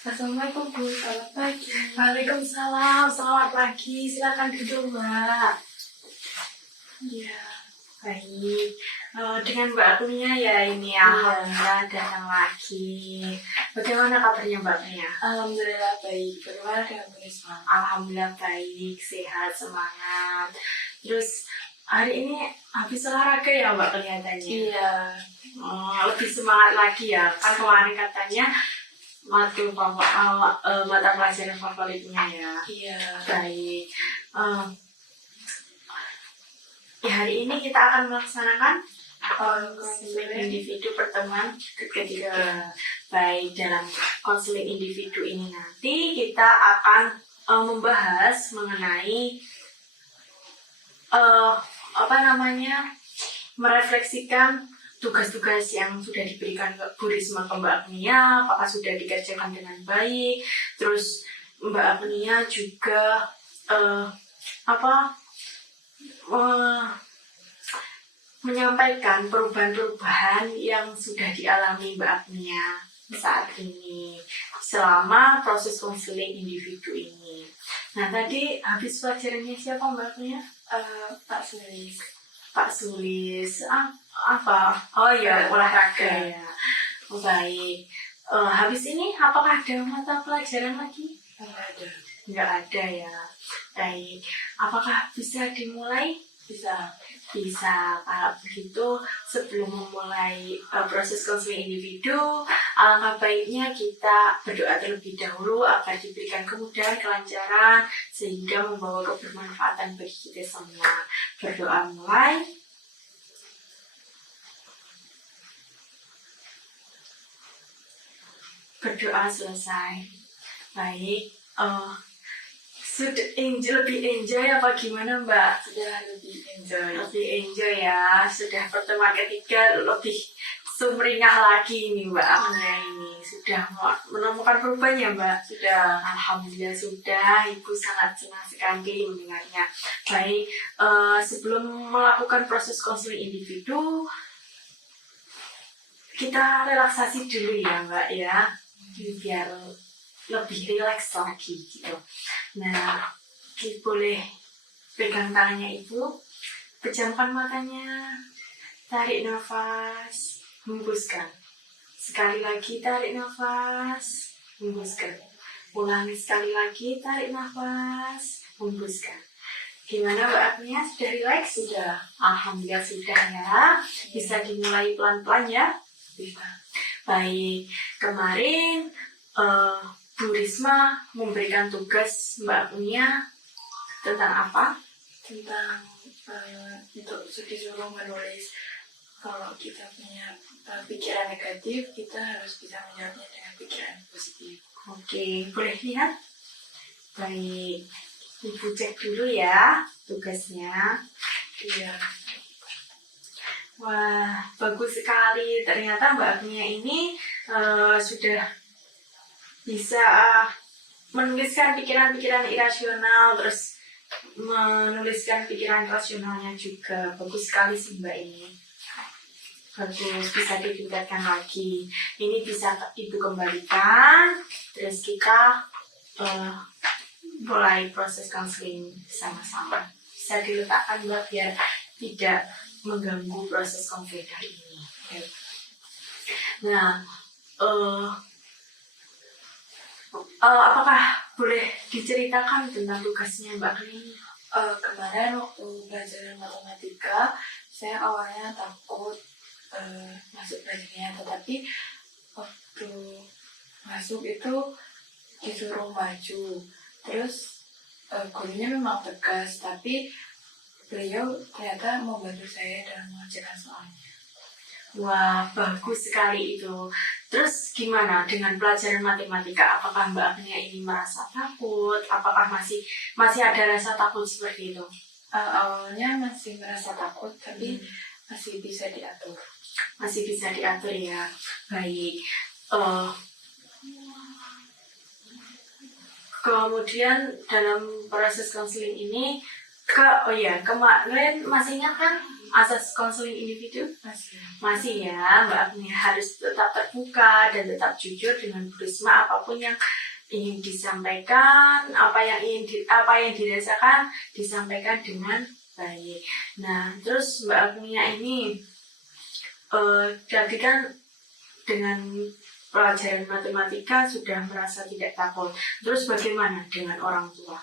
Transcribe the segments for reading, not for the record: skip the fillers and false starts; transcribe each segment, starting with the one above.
Assalamualaikum Bu, selamat pagi. Waalaikumsalam, selamat pagi. Silakan duduk, Mbak. Iya. Baik. Dengan Mbak Agnia ya ini alhamdulillah datang lagi. Bagaimana kabarnya Mbak Agnia? Alhamdulillah baik. Bagaimana dengan Bu Risma? Alhamdulillah baik, sehat, semangat. Terus hari ini habis olahraga ya Mbak kelihatannya? Iya. Lebih semangat lagi ya. Kan kemarin katanya mata pelajaran favoritnya ya. Iya. Baik. Hari ini kita akan melaksanakan konseling individu pertemuan ketiga. Baik, dalam konseling individu ini nanti kita akan membahas mengenai merefleksikan tugas-tugas yang sudah diberikan ke Bu Risma ke Mbak Agnia, apakah sudah dikerjakan dengan baik. Terus Mbak Agnia juga menyampaikan perubahan-perubahan yang sudah dialami Mbak Agnia saat ini selama proses konseling individu ini. Nah, tadi habis pelajarannya siapa Mbak Agnia? Pak Sulis. Pak Sulis. Apa? Oh ya, olahraga ya. Baik. Habis ini apakah ada mata pelajaran lagi? Enggak ada. Enggak ada ya. Baik. Apakah bisa dimulai? Bisa. Kalau begitu sebelum memulai proses konseling individu, alangkah baiknya kita berdoa terlebih dahulu agar diberikan kemudahan, kelancaran, sehingga membawa kebermanfaatan bagi kita semua. Berdoa mulai. Berdoa selesai. Baik. Sudah lebih enjoy apa gimana Mbak? Sudah lebih enjoy. Lebih enjoy ya. Sudah pertemuan ketiga lebih sumringah lagi nih Mbak Agnia ini. Sudah menemukan perubahan ya Mbak? Sudah. Alhamdulillah sudah. Ibu sangat senang sekali mendengarnya. Baik, sebelum melakukan proses konseling individu, kita relaksasi dulu ya Mbak ya. Biar lebih rileks lagi gitu. Nah, boleh pegang tangannya Ibu, pejamkan matanya, tarik nafas, hembuskan. Sekali lagi tarik nafas, hembuskan. Ulangi sekali lagi, tarik nafas, hembuskan. Gimana Mbak Agnia? Sudah rileks? Sudah. Alhamdulillah sudah ya. Bisa dimulai pelan-pelan ya? Bisa. Baik, kemarin Bu Risma memberikan tugas Mbak Agnia tentang apa? Tentang untuk disuruh menulis kalau kita punya pikiran negatif, kita harus bisa menjawabnya dengan pikiran positif. Oke, boleh lihat? Baik, Ibu cek dulu ya tugasnya. Iya. Wah, bagus sekali. Ternyata Mbak Agnia ini sudah bisa menuliskan pikiran-pikiran irasional, terus menuliskan pikiran rasionalnya juga. Bagus sekali sih Mbak ini. Bagus, bisa ditingkatkan lagi. Ini bisa Ibu kembalikan, terus kita mulai proses konseling sama-sama. Bisa diletakkan Mbak biar tidak mengganggu proses konseling hari ini. Nah, apakah boleh diceritakan tentang tugasnya Mbak Agnia? Kemarin waktu pelajaran matematika, saya awalnya takut masuk belajarnya, tetapi waktu masuk itu disuruh maju. Terus gurunya memang tegas, tapi beliau ternyata membantu saya dalam mengerjakan soalnya. Wah, bagus sekali itu. Terus gimana dengan pelajaran matematika? Apakah Mbak Agnia ini merasa takut? Apakah masih ada rasa takut seperti itu? Awalnya masih merasa takut, tapi masih bisa diatur. Masih bisa diatur ya. Baik. Kemudian dalam proses konseling ini Oh ya, kemarin masih ingat kan asas konseling individu? Masih ya, Mbak Agnia harus tetap terbuka dan tetap jujur dengan Bu Risma apapun yang ingin disampaikan, apa yang dirasakan disampaikan dengan baik. Nah, terus Mbak Agnia ini jadi kan dengan pelajaran matematika sudah merasa tidak takut. Terus bagaimana dengan orang tua?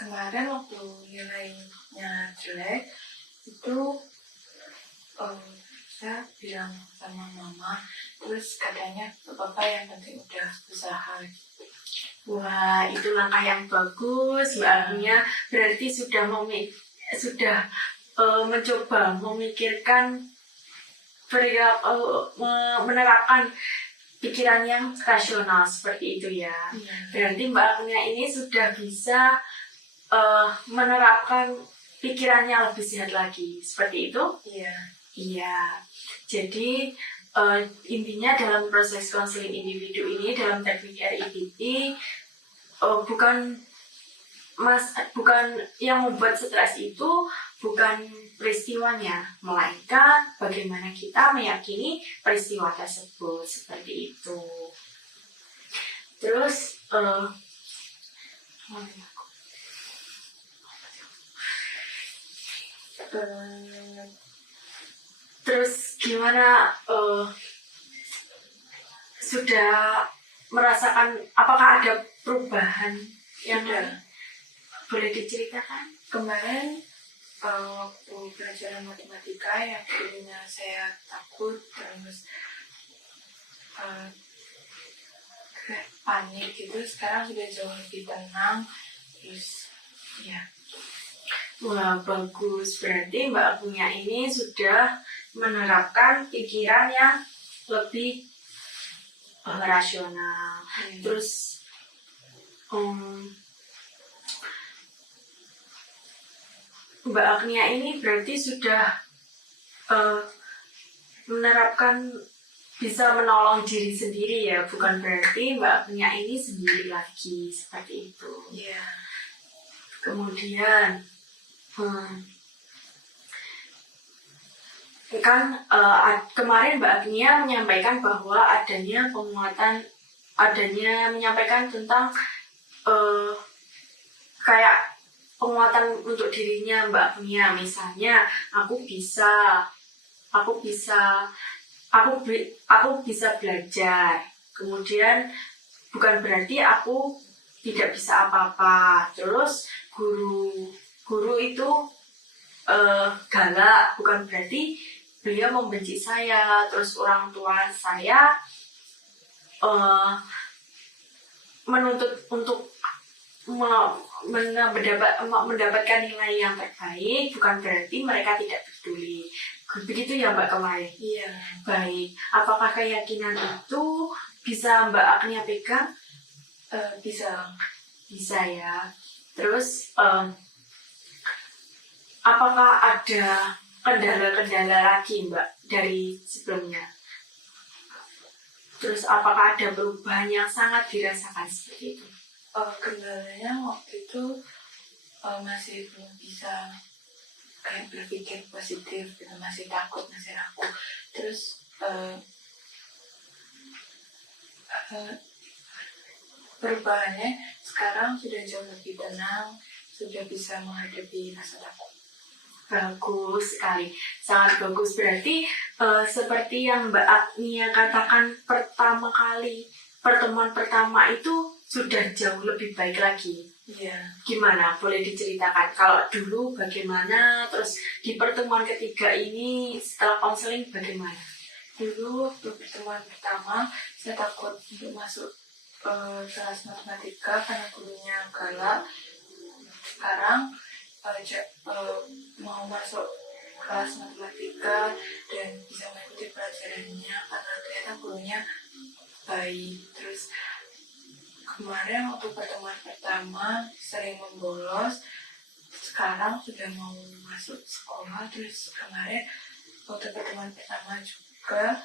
Kemarin waktu nilainya jelek itu saya bilang sama mama, terus katanya papa yang penting udah usaha. Wah, itu langkah yang bagus. Mbak Agnia berarti sudah mencoba memikirkan menerapkan pikiran yang rasional seperti itu ya. Berarti Mbak Agnia ini sudah bisa menerapkan pikirannya lebih sehat lagi, seperti itu? Iya. Jadi intinya dalam proses konseling individu ini dalam teknik RIPT bukan yang membuat stres itu bukan peristiwanya, melainkan bagaimana kita meyakini peristiwa tersebut, seperti itu. Terus gimana, sudah merasakan apakah ada perubahan yang boleh diceritakan? Kemarin waktu pelajaran matematika yang dulunya saya takut terus panik gitu, sekarang sudah jauh lebih tenang. Terus ya. Wah, bagus. Berarti Mbak Agnia ini sudah menerapkan pikiran yang lebih rasional. Terus Mbak Agnia ini berarti sudah menerapkan bisa menolong diri sendiri ya, bukan berarti Mbak Agnia ini sendiri lagi, seperti itu. Kemudian kemarin Mbak Agnia menyampaikan bahwa menyampaikan tentang kayak penguatan untuk dirinya Mbak Agnia. Misalnya aku bisa belajar. Kemudian bukan berarti aku tidak bisa apa-apa. Terus guru itu galak, bukan berarti beliau membenci saya. Terus orang tua saya menuntut untuk mendapatkan nilai yang terbaik, bukan berarti mereka tidak peduli. Begitu ya Mbak kemarin? Baik. Apakah keyakinan itu bisa Mbak Agnia pegang? Bisa ya. Terus apakah ada kendala-kendala lagi Mbak dari sebelumnya? Terus apakah ada perubahan yang sangat dirasakan seperti itu? Kendalanya waktu itu masih belum bisa kayak berpikir positif gitu, masih takut, masih ragu. Terus perubahannya sekarang sudah jauh lebih tenang, sudah bisa menghadapi rasa takut. Bagus sekali, sangat bagus. Berarti seperti yang Mbak Agnia katakan pertemuan pertama itu sudah jauh lebih baik lagi. Gimana? Boleh diceritakan? Kalau dulu bagaimana? Terus di pertemuan ketiga ini setelah konseling bagaimana? Dulu waktu pertemuan pertama saya takut untuk masuk kelas matematika karena gurunya galak. Sekarang mau masuk kelas matematika dan bisa mengikuti pelajarannya karena ternyata gurunya baik. Terus kemarin waktu pertemuan pertama sering membolos, sekarang sudah mau masuk sekolah. Terus kemarin waktu pertemuan pertama juga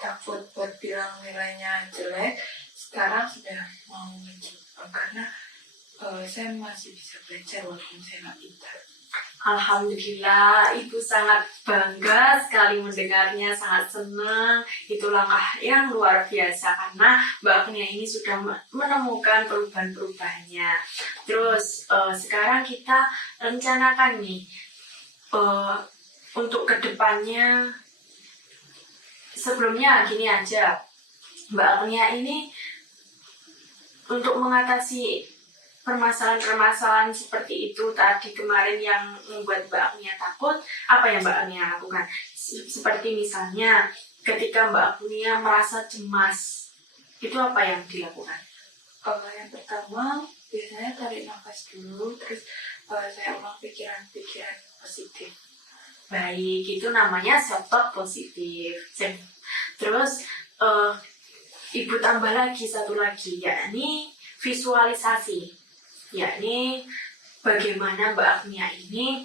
takut buat bilang nilainya jelek, sekarang sudah mau mencoba. karena saya masih bisa belajar walaupun saya nggak pintar. Alhamdulillah, Ibu sangat bangga sekali mendengarnya, sangat senang. Itu langkah yang luar biasa karena Mbak Agnia ini sudah menemukan perubahan-perubahannya. Terus sekarang kita rencanakan nih untuk kedepannya. Sebelumnya gini aja, Mbak Agnia ini untuk mengatasi permasalahan-permasalahan seperti itu tadi kemarin yang membuat Mbak Agnia takut, apa yang Mbak Agnia lakukan? Seperti misalnya ketika Mbak Agnia merasa cemas, itu apa yang dilakukan? Yang pertama biasanya tarik nafas dulu, terus saya ulang pikiran-pikiran positif. Baik, itu namanya self-talk positif. Terus Ibu tambah lagi satu lagi, yakni visualisasi. Yakni bagaimana Mbak Agnia ini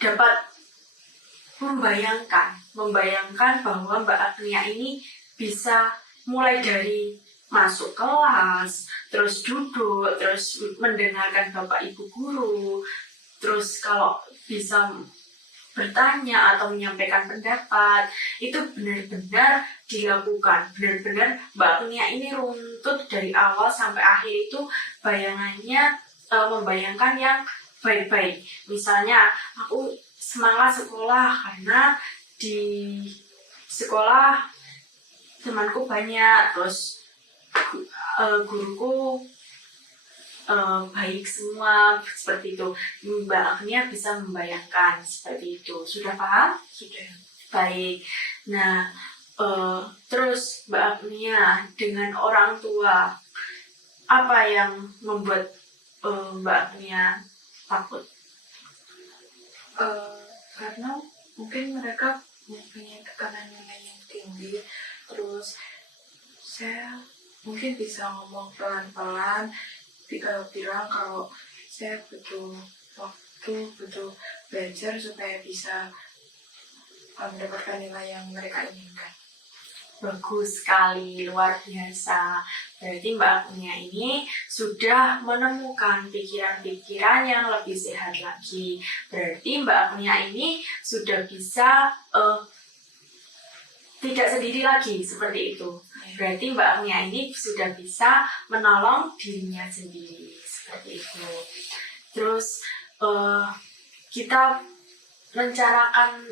dapat membayangkan bahwa Mbak Agnia ini bisa mulai dari masuk kelas, terus duduk, terus mendengarkan Bapak Ibu guru, terus kalau bisa bertanya atau menyampaikan pendapat, itu benar-benar dilakukan. Benar-benar Mbak Agnia ini runtut dari awal sampai akhir itu bayangannya membayangkan yang baik-baik. Misalnya aku semangat sekolah karena di sekolah temanku banyak, terus guruku baik semua, seperti itu. Mbak Agnia bisa membayangkan seperti itu. Sudah paham? Sudah. Baik. Nah, terus Mbak Agnia dengan orang tua, apa yang membuat Mbak Agnia takut? Karena mungkin mereka mempunyai tekanan nilai yang tinggi, terus saya mungkin bisa ngomong pelan-pelan, bilang kalau saya butuh waktu, butuh belajar supaya bisa mendapatkan nilai yang mereka inginkan. Bagus sekali, luar biasa. Berarti Mbak Agnia ini sudah menemukan pikiran-pikiran yang lebih sehat lagi. Berarti Mbak Agnia ini sudah bisa tidak sendiri lagi, seperti itu. Berarti Mbak Agnia ini sudah bisa menolong dirinya sendiri, seperti itu. Terus kita rencanakan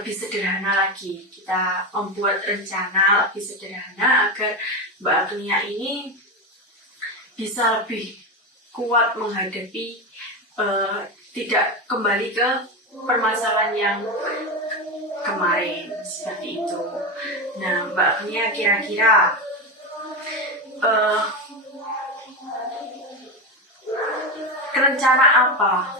lebih sederhana lagi. Kita membuat rencana lebih sederhana agar Mbak Agnia ini bisa lebih kuat menghadapi tidak kembali ke permasalahan yang kemarin, seperti itu. Nah, Mbak Agnia kira-kira rencana apa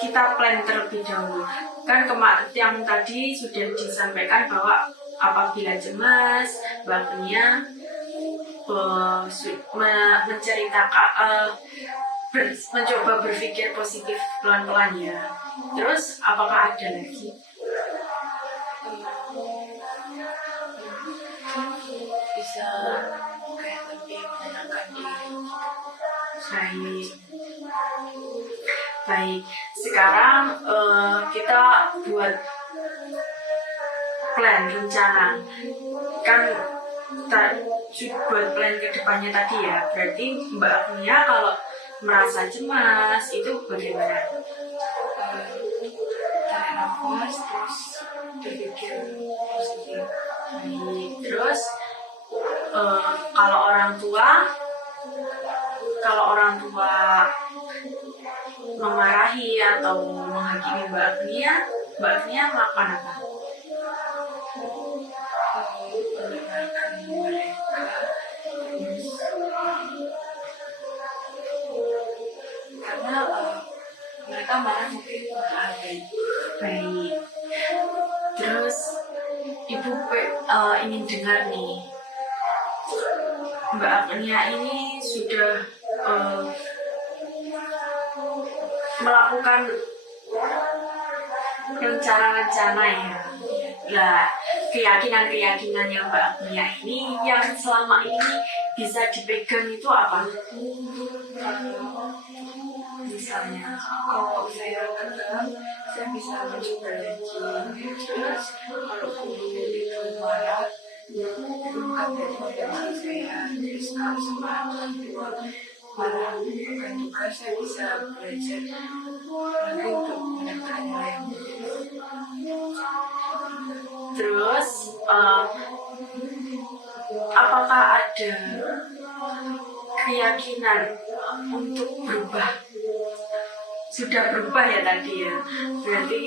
kita plan terlebih dahulu? Kan yang tadi sudah disampaikan bahwa apabila cemas, Mbak Agnia menceritakan mencoba berpikir positif pelan-pelan ya. Terus apakah ada lagi? Bisa kayak lebih menenangkan diri. Baik. Sekarang kita buat plan, rencana. Kan buat plan ke depannya tadi ya. Berarti Mbak Agnia kalau merasa cemas itu bagaimana? Tarik nafas, terus berpikir positif. Terus kalau orang tua memarahi atau menghakimi Mbak Agnia melakukan apa? Mendengarkan mereka, terus karena mereka marah mungkin menghargai. Baik. Terus Ibu ingin dengar nih, Mbak Agnia ini sudah melakukan rencana-rencana ya. Nah, keyakinan-keyakinan yang Mbak punya ini yang selama ini bisa dipegang itu apa? Misalnya, Kalau saya gagal, saya bisa mencoba lagi. Terus kalau guru itu marah, itu bukan berarti motivasi saya. Terus kalau sama guru marah bukan juga saya bisa belajar lagi untuk mendapatkan nilai yang bagus. terus apakah ada keyakinan untuk berubah? Sudah berubah ya tadi ya. Berarti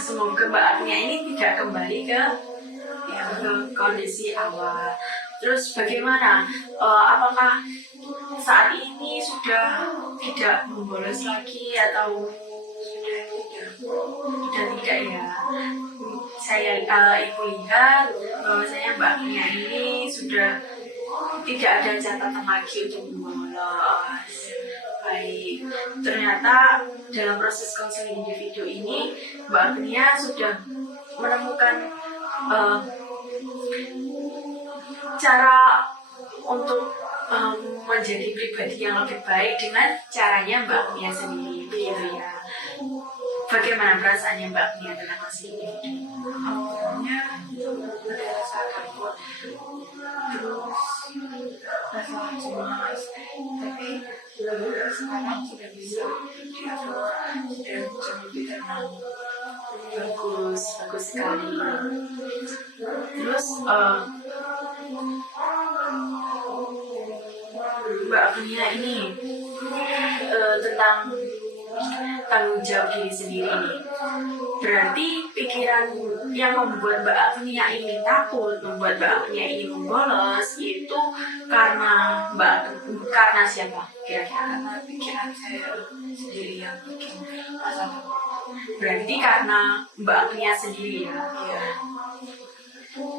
semoga Mbak Agnia ini tidak kembali ke kondisi awal. Terus bagaimana? Apakah saat ini sudah tidak membolos lagi atau sudah tidak ya? Saya ibu lihat bahwasanya Mbak Agnia ini sudah tidak ada catatan lagi untuk membolos. Baik, ternyata dalam proses konseling individu ini Mbak Agnia sudah menemukan cara untuk menjadi pribadi yang lebih baik dengan caranya Mbak Agnia sendiri, begitu ya. Bagaimana perasaannya Mbak Agnia dalam konseling individu? Awalnya itu ada rasa takut, terus rasa cemas, tapi sekarang sudah bisa diatur dan jauh lebih tenang. Bagus sekali. Terus Mbak Agnia ini tentang tanggung jawab diri sendiri nih. Berarti pikiran yang membuat Mbak Agnia ini takut, membuat Mbak Agnia ini membolos itu karena siapa kira-kira? Karena pikiran saya sendiri yang bikin rasa takut. Berarti karena Mbak Agnia sendiri ya. Iya.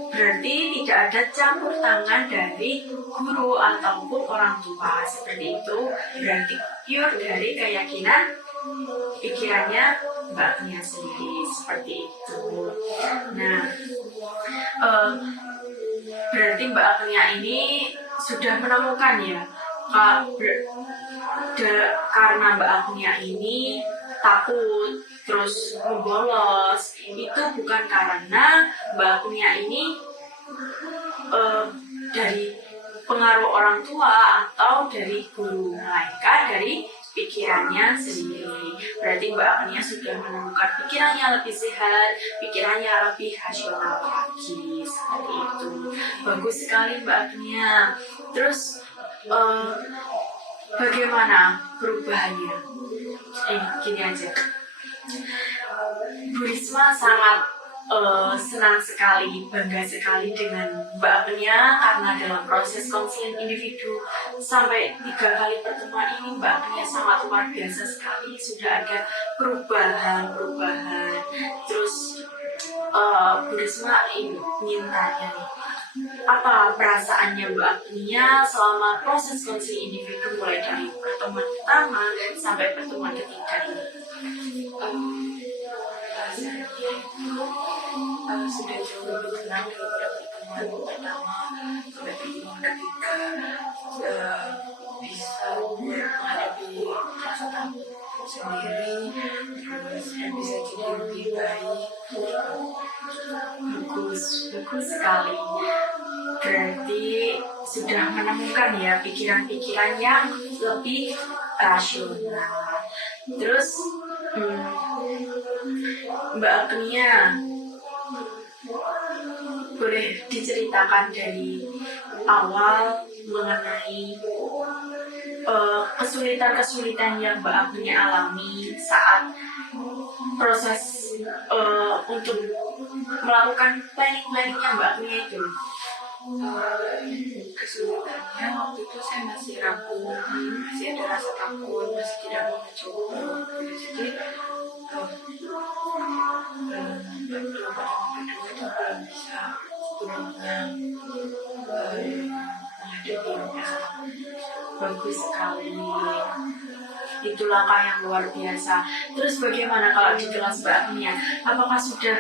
Berarti tidak ada campur tangan dari guru ataupun orang tua seperti itu. Berarti pure dari keyakinan pikirannya Mbak Agnia sendiri seperti itu. Nah, berarti Mbak Agnia ini sudah menemukan ya, karena Mbak Agnia ini takut terus membolos itu bukan karena Mbak Agnia ini dari pengaruh orang tua atau dari guru, melainkan dari pikirannya sendiri. Berarti Mbak Agnia sudah menemukan pikirannya lebih sehat, pikirannya lebih rasional lagi, seperti itu. Bagus sekali Mbak Agnia. Terus bagaimana perubahannya? Gini aja. Bu Risma sangat senang sekali, bangga sekali dengan Mbak Agnia karena dalam proses konseling individu sampai 3 kali pertemuan ini Mbak Agnia sangat luar biasa sekali, sudah ada perubahan. Terus Bu Risma ingin tanya nih, apa perasaannya Mbak Agnia selama proses konseling individu mulai dari pertemuan pertama sampai pertemuan ketiga ini? Rasanya sudah jauh lebih tenang daripada pertemuan pertama sampai pertemuan ketiga. Bisa menghadapi rasa takut sendiri, terus bisa jadi lebih baik. Bagus sekali. Berarti sudah menemukan ya pikiran-pikiran yang lebih rasional. Terus Mbak Agnia, boleh diceritakan dari awal mengenai kesulitan-kesulitan yang Mbak Agnia alami saat proses untuk melakukan planning-planningnya Mbak Agnia itu? Kesulitannya waktu itu saya masih ragu, masih ada rasa takut, masih tidak mau mencoba. Jadi pertemuan kedua itu belum bisa sepenuhnya menghadapinya. Bagus sekali. Itu langkah yang luar biasa. Terus bagaimana kalau di kelas Mbak Agnia? Apakah sudah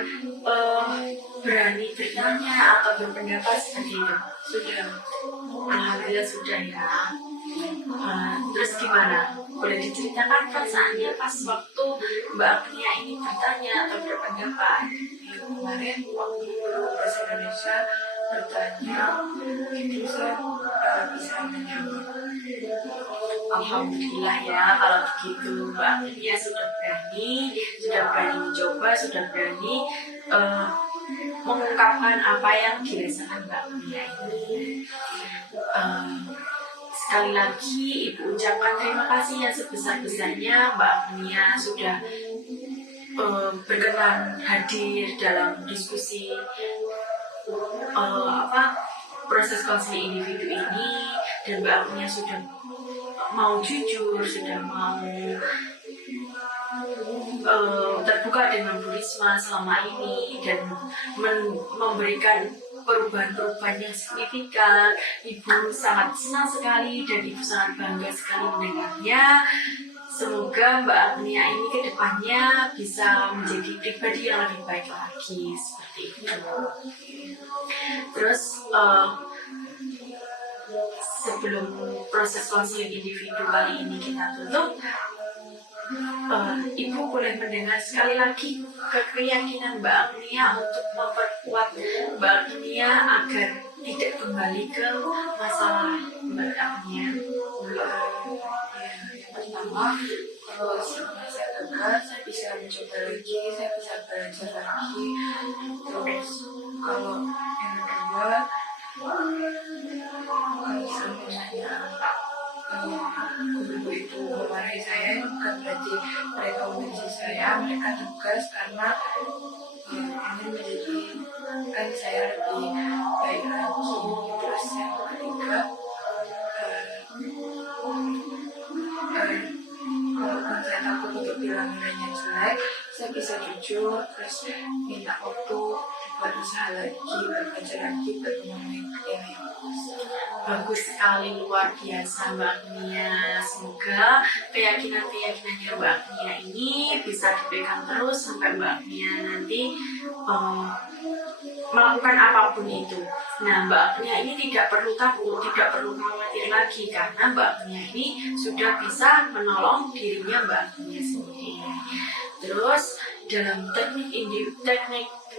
berani bertanya atau berpendapat seperti itu? Sudah. Alhamdulillah sudah ya. Terus gimana? Boleh diceritakan perasaannya pas waktu Mbak Agnia ini bertanya atau berpendapat? Ya, kemarin waktu bahasa Indonesia bertanya, itu saya bisa menjawab. Alhamdulillah ya kalau begitu Mbak Agnia sudah berani mencoba, sudah berani mengungkapkan apa yang dirasakan Mbak Agnia ini. Sekali lagi Ibu ucapkan terima kasih yang sebesar-besarnya Mbak Agnia sudah berkenan hadir dalam diskusi proses konseling individu ini, dan Mbak Agnia sudah mau jujur, sudah mau terbuka dengan Bu Risma selama ini dan memberikan perubahan-perubahan yang signifikan. Ibu sangat senang sekali dan Ibu sangat bangga sekali mendengarnya. Semoga Mbak Agnia ini ke depannya bisa menjadi pribadi yang lebih baik lagi seperti itu. Terus sebelum proses konseling individu kali ini kita tutup, Ibu boleh mendengar sekali lagi keyakinan Mbak Agnia untuk memperkuat Mbak Agnia agar tidak kembali ke masalah Mbak Agnia. Yang pertama, kalau saya gagal, saya bisa mencoba lagi, saya bisa belajar lagi. Terus kalau yang kedua, kalau misalnya guru itu memarahi saya, bukan berarti mereka membenci saya, mereka tegas karena ingin menjadikan saya lebih baik lagi. Terus yang ketiga, kalaupun saya takut untuk bilang nilainya jelek, saya bisa jujur, terus minta waktu, berusaha lagi, belajar lagi, bermain yang bagus. Bagus sekali, luar biasa Mbak Agnia. Semoga keyakinan-keyakinannya Mbak Agnia ini bisa dipegang terus sampai Mbak Agnia nanti melakukan apapun itu. Nah, Mbak Agnia ini tidak perlu takut, tidak perlu khawatir lagi karena Mbak Agnia ini sudah bisa menolong dirinya Mbak Agnia sendiri. Terus dalam teknik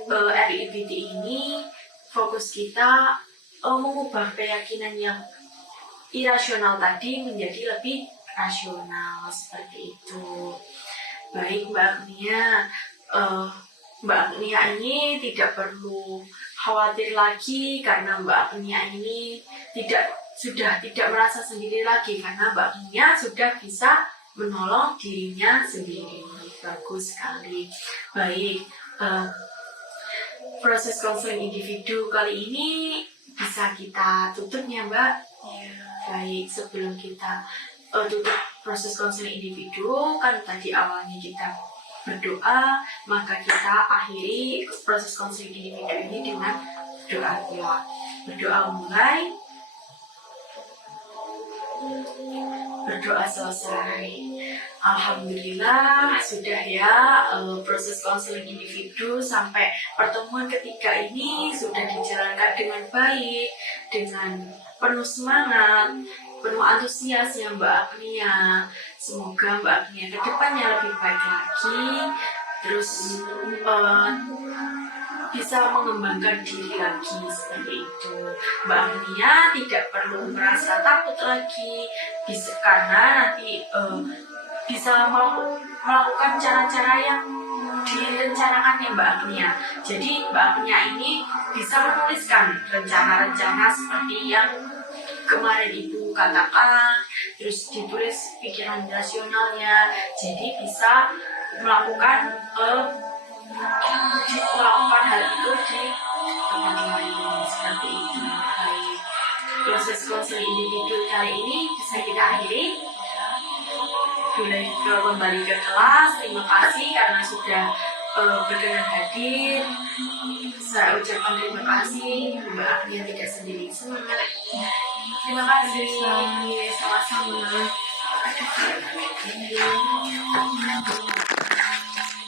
RIBT ini fokus kita mengubah keyakinan yang irasional tadi menjadi lebih rasional seperti itu. Baik Mbak Agnia, Mbak Agnia ini tidak perlu khawatir lagi karena Mbak Agnia ini sudah tidak merasa sendiri lagi karena Mbak Agnia sudah bisa menolong dirinya sendiri. Bagus sekali. Baik, proses konseling individu kali ini bisa kita tutup ya Mbak? Ya. Baik, sebelum kita tutup proses konseling individu, kan tadi awalnya kita berdoa, maka kita akhiri proses konseling individu ini dengan doa pula. Berdoa mulai, berdoa selesai. Alhamdulillah sudah ya, proses konseling individu sampai pertemuan ketiga ini sudah dijalankan dengan baik, dengan penuh semangat, penuh antusias ya Mbak Agnia. Semoga Mbak Agnia ke depannya lebih baik lagi, terus bisa mengembangkan diri lagi seperti itu. Mbak Agnia tidak perlu merasa takut lagi, karena nanti bisa melakukan cara-cara yang direncanakannya Mbak Agnia. Jadi Mbak Agnia ini bisa menuliskan rencana-rencana seperti yang kemarin Ibu katakan, terus ditulis pikiran rasionalnya. Jadi bisa melakukan hal itu di tempat lain seperti itu. Baik, proses konseling individu kali ini bisa kita akhiri. Boleh kembali ke kelas. Terima kasih karena sudah berkenan hadir. Saya ucapkan terima kasih. Mbak Agnia tidak sendiri. Semangat. Terima kasih. Sama-sama.